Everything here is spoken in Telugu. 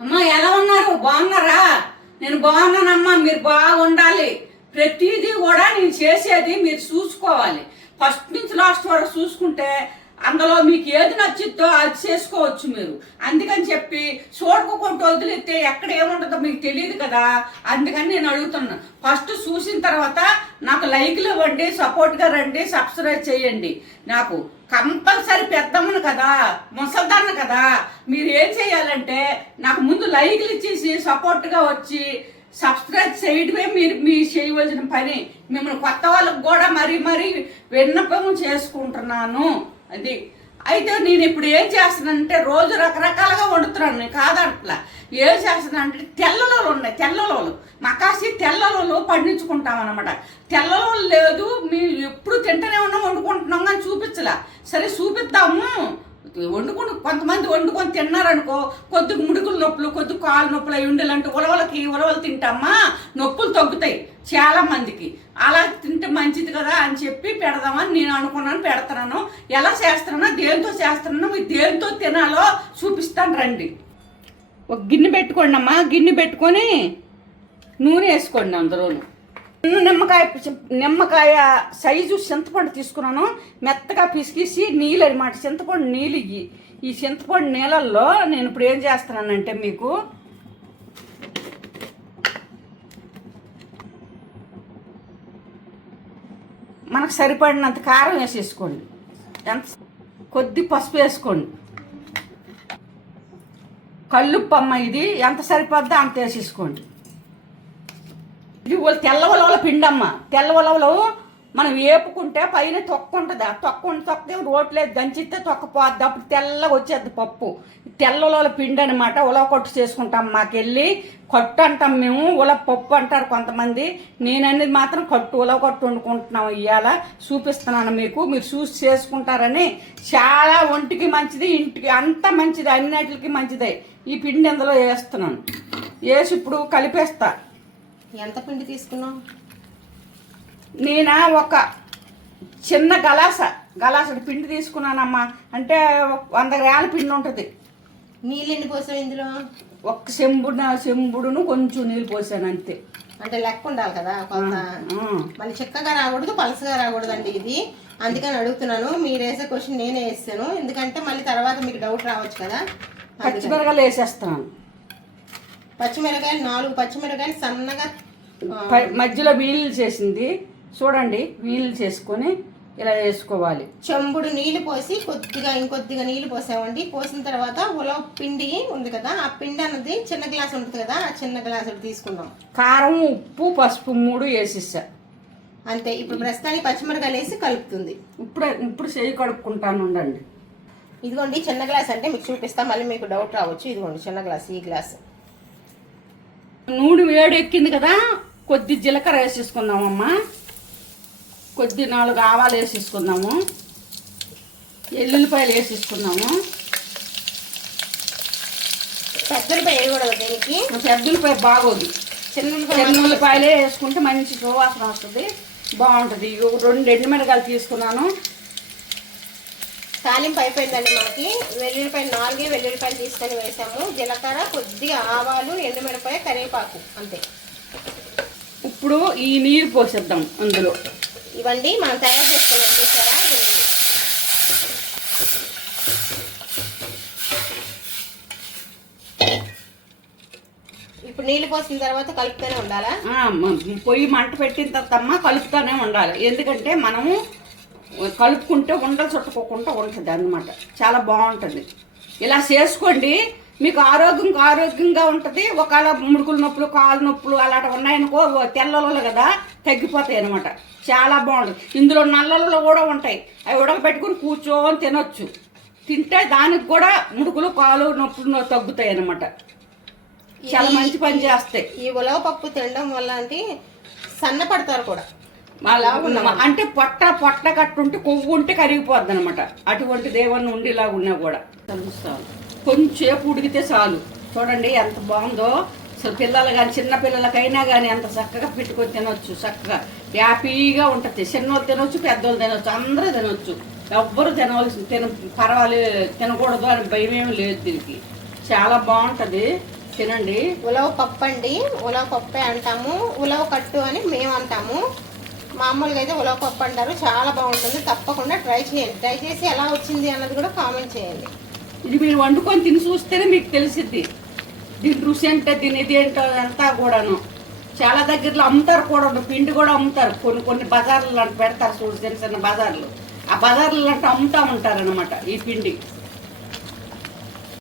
అమ్మా ఎలా ఉన్నారు? బాగున్నారా? నేను బాగున్నానమ్మా మీరు బాగుండాలి. ప్రతిదీ కూడా నేను చేసేది మీరు చూసుకోవాలి. ఫస్ట్ నుంచి లాస్ట్ వరకు చూసుకుంటే అందులో మీకు ఏది నచ్చిద్దో అది చేసుకోవచ్చు మీరు. అందుకని చెప్పి చూడకుండా వదిలితే ఎక్కడ ఏముంటుందో మీకు తెలియదు కదా. అందుకని నేను అడుగుతున్నాను ఫస్ట్ చూసిన తర్వాత నాకు లైక్లు ఇవ్వండి సపోర్ట్గా రండి సబ్స్క్రైబ్ చేయండి. నాకు కంపల్సరీ పెద్దమ్మను కదా ముసల్దాన్ని కదా. మీరు ఏం చేయాలంటే నాకు ముందు లైక్లు ఇచ్చేసి సపోర్ట్గా వచ్చి సబ్స్క్రైబ్ చేయడమే మీరు మీ చేయవలసిన పని. మిమ్మల్ని కొత్త వాళ్ళకు కూడా మరీ మరీ విన్నపం చేసుకుంటున్నాను. అది. అయితే నేను ఇప్పుడు ఏం చేస్తున్నానంటే రోజు రకరకాలుగా వండుతున్నాను నేను కాదంట్లా. ఏం చేస్తున్నానంటే తెల్లలోలు ఉన్నాయి తెల్లలోలు. మకాసి తెల్లలోలు పండించుకుంటాం అనమాట తెల్లలోలు లేదు మేము ఎప్పుడు తింటూనే ఉన్నాం వండుకుంటున్నాం కానీ చూపించలే. సరే చూపిద్దాము. వండుకుని కొంతమంది వండుకొని తిన్నారనుకో కొద్దిగా ముడుకుల నొప్పులు కొద్దిగా కాలు నొప్పులు అవి ఉండేలాంటి ఉలవలకి ఉలవలు తింటామా? నొప్పులు తగ్గుతాయి. చాలా మందికి. అలా తింటే మంచిది కదా అని చెప్పి పెడదామని నేను అనుకున్నాను పెడతాను. ఎలా చేస్తున్నానో దేంతో చేస్తున్నానో మీరు దేంతో తినాలో చూపిస్తాను రండి. ఒక గిన్నె పెట్టుకోండి అమ్మా గిన్నె పెట్టుకొని నూనె వేసుకోండి అందులోను. నిమ్మకాయ నిమ్మకాయ సైజు చింతపండు తీసుకున్నాను. మెత్తగా పిసికేసి నీళ్ళు అనమాట చింతపండు నీళ్ళు ఇయ్యి ఈ చింతపండు నీళ్ళల్లో నేను ఇప్పుడు ఏం చేస్తున్నానంటే మీకు మనకు సరిపడినంత కారం వేసేసుకోండి. ఎంత కొద్ది పసుపు వేసుకోండి. కల్లుప్పమ్మ ఇది ఎంత సరిపోద్దో అంత వేసేసుకోండి. ఇది తెల్ల ఉలవల పిండమ్మ. తెల్ల ఉలవలు మనం వేపుకుంటే పైన తొక్క ఉంటుంది. ఆ తొక్క ఉండి తొక్కితే దంచితే తొక్క పోద్ది అప్పుడు తెల్లగా వచ్చేది పప్పు. తెల్లలోల పిండి అనమాట ఉలవ కొట్టు చేసుకుంటాం మాకెళ్ళి. కొట్టు అంటాం మేము. ఉలవ పప్పు అంటారు కొంతమంది. నేననేది మాత్రం కట్టు ఉలవ కొట్టు వండుకుంటున్నాం ఇవాళ చూపిస్తున్నాను మీకు. మీరు చూసి చేసుకుంటారని. చాలా ఒంటికి మంచిది ఇంటికి అంత మంచిది అన్నిటికి మంచిదే. ఈ పిండి అందులో వేస్తున్నాను. వేసి ఇప్పుడు కలిపేస్తా. ఎంత పిండి తీసుకున్నావు? నేను ఒక చిన్న గలాస గలాసడి పిండి తీసుకున్నానమ్మా. అంటే వంద గ్రాముల పిండి ఉంటుంది. నీళ్ళు ఎన్ని పోసావు ఇందులో? ఒక్క చెంబున చెంబుడును కొంచెం నీళ్ళు పోసాను అంతే. అంటే లెక్క ఉండాలి కదా కొంత. మళ్ళీ చిక్కగా రాకూడదు పలసగా రాకూడదు అండి ఇది. అందుకని అడుగుతున్నాను మీరు వేసే క్వశ్చన్ నేనే వేస్తాను. ఎందుకంటే మళ్ళీ తర్వాత మీకు డౌట్ రావచ్చు కదా. పచ్చిమిరకాయలు వేసేస్తున్నాను పచ్చిమిరకాయలు నాలుగు పచ్చిమిరకాయలు సన్నగా మధ్యలో వీళ్ళు చేసింది. చూడండి వీళ్ళు చేసుకొని ఇలా వేసుకోవాలి. చెంబుడు నీళ్ళు పోసి కొద్దిగా ఇంకొద్దిగా నీళ్ళు పోసామండి. పోసిన తర్వాత ఉలవ పిండి ఉంది కదా ఆ పిండి అన్నది చిన్న గ్లాస్ ఉంటుంది కదా ఆ చిన్న గ్లాస్ తీసుకుందాం. కారం ఉప్పు పసుపు మూడు వేసేసా. అంతే ఇప్పుడు ప్రస్తుతానికి పచ్చిమిరకాయలు వేసి కలుపుతుంది. ఇప్పుడు ఇప్పుడు చేయి కడుక్కుంటాను ఉండండి. ఇదిగోండి చిన్న గ్లాస్ అంటే మీకు చూపిస్తా మళ్ళీ మీకు డౌట్ రావచ్చు. ఇదిగోండి చిన్న గ్లాస్ ఈ గ్లాస్. నూనె వేడి ఎక్కింది కదా కొద్ది జీలకర్ర వేసేసుకుందామమ్మా. కొద్ది నాలుగు ఆవాలు వేసేసుకుందాము. ఎల్లుల్లిపాయలు వేసేసుకుందాము. పెద్దలు వేయకూడదు దీనికి. పెద్దలపాయ బాగోదు. చిన్న ఎల్లుల్లిపాయలే వేసుకుంటే మంచి సువాసన వస్తుంది. బాగుంటుంది. రెండు ఎండుమిరకాయలు తీసుకున్నాను. తాలింపు అయిపోయిందండి మనకి వెల్లుల్లిపాయ నాలుగే వెల్లుల్లిపాయలు తీసుకొని వేసాము. జీలకర్ర కొద్దిగా ఆవాలు ఎండుమిరపాయ కరివేపాకు. అంతే. ఇప్పుడు ఈ నీరు పోసేద్దాం అందులో. ఇవన్నీ మనం తయారు చేసుకున్నాం చూసారా ఇవ్వండి. ఇప్పుడు నీళ్ళు పోసిన తర్వాత కలుపుతూనే ఉండాలా? పొయ్యి మంట పెట్టిన తర్వాత కలుపుతూనే ఉండాలి. ఎందుకంటే మనము కలుపుకుంటే ఉండలు చుట్టుకోకుండా ఉంటుంది అన్నమాట చాలా బాగుంటుంది. ఇలా చేసుకోండి. మీకు ఆరోగ్యం ఆరోగ్యంగా ఉంటుంది. ఒకవేళ ముడుకుల నొప్పులు కాలు నొప్పులు అలాంటివి ఉన్నాయనుకో తెల్లలు కదా తగ్గిపోతాయి అనమాట చాలా బాగుంటుంది. ఇందులో నల్లలలో కూడా ఉంటాయి. అవి ఉడకబెట్టుకుని కూర్చొని తినొచ్చు. తింటే దానికి కూడా ముడుకులు కాలు నొప్పులు తగ్గుతాయి అనమాట చాలా మంచి పని చేస్తాయి. ఈ ఉలవ పప్పు తినడం వల్ల అంటే సన్నపడతారు కూడా. అంటే పొట్ట పొట్ట కట్టుంటే కొవ్వు ఉంటే కరిగిపోద్ది అనమాట అటువంటిది ఏమన్నా ఉండేలా ఉన్నా కూడా. కలుస్తాను కొంచెంసేపు ఉడికితే చాలు. చూడండి ఎంత బాగుందో. అసలు పిల్లలు కానీ చిన్న పిల్లలకైనా కానీ అంత చక్కగా పెట్టుకొని తినొచ్చు చక్కగా. హ్యాపీగా ఉంటుంది. చిన్నోళ్ళు తినొచ్చు పెద్దోళ్ళు తినొచ్చు అందరూ తినొచ్చు. ఎవ్వరు తినవలసి తిన పర్వాలేదు తినకూడదు అని భయం ఏమి లేదు దీనికి. చాలా బాగుంటుంది. తినండి. ఉలవ పప్పు అండి. ఉలవ పప్పే అంటాము. ఉలవ కట్టు అని మేము అంటాము. మామూలుగా అయితే ఉలవ పప్పు అంటారు. చాలా బాగుంటుంది. తప్పకుండా ట్రై చేయండి. ట్రై చేసి ఎలా వచ్చింది అన్నది కూడా కామెంట్ చేయండి. ఇది మీరు వండుకొని తిని చూస్తేనే మీకు తెలిసిద్ది. దీని రుచి అంటే దీని ఇది ఏంటో అంతా కూడాను. చాలా దగ్గరలో అమ్ముతారు కూడా పిండి కూడా అమ్ముతారు. కొన్ని కొన్ని బజార్లు లాంటి పెడతారు చూడు చిన్న చిన్న బజార్లు. ఆ బజార్లు లాంటి అమ్ముతా ఉంటారు అనమాట ఈ పిండి.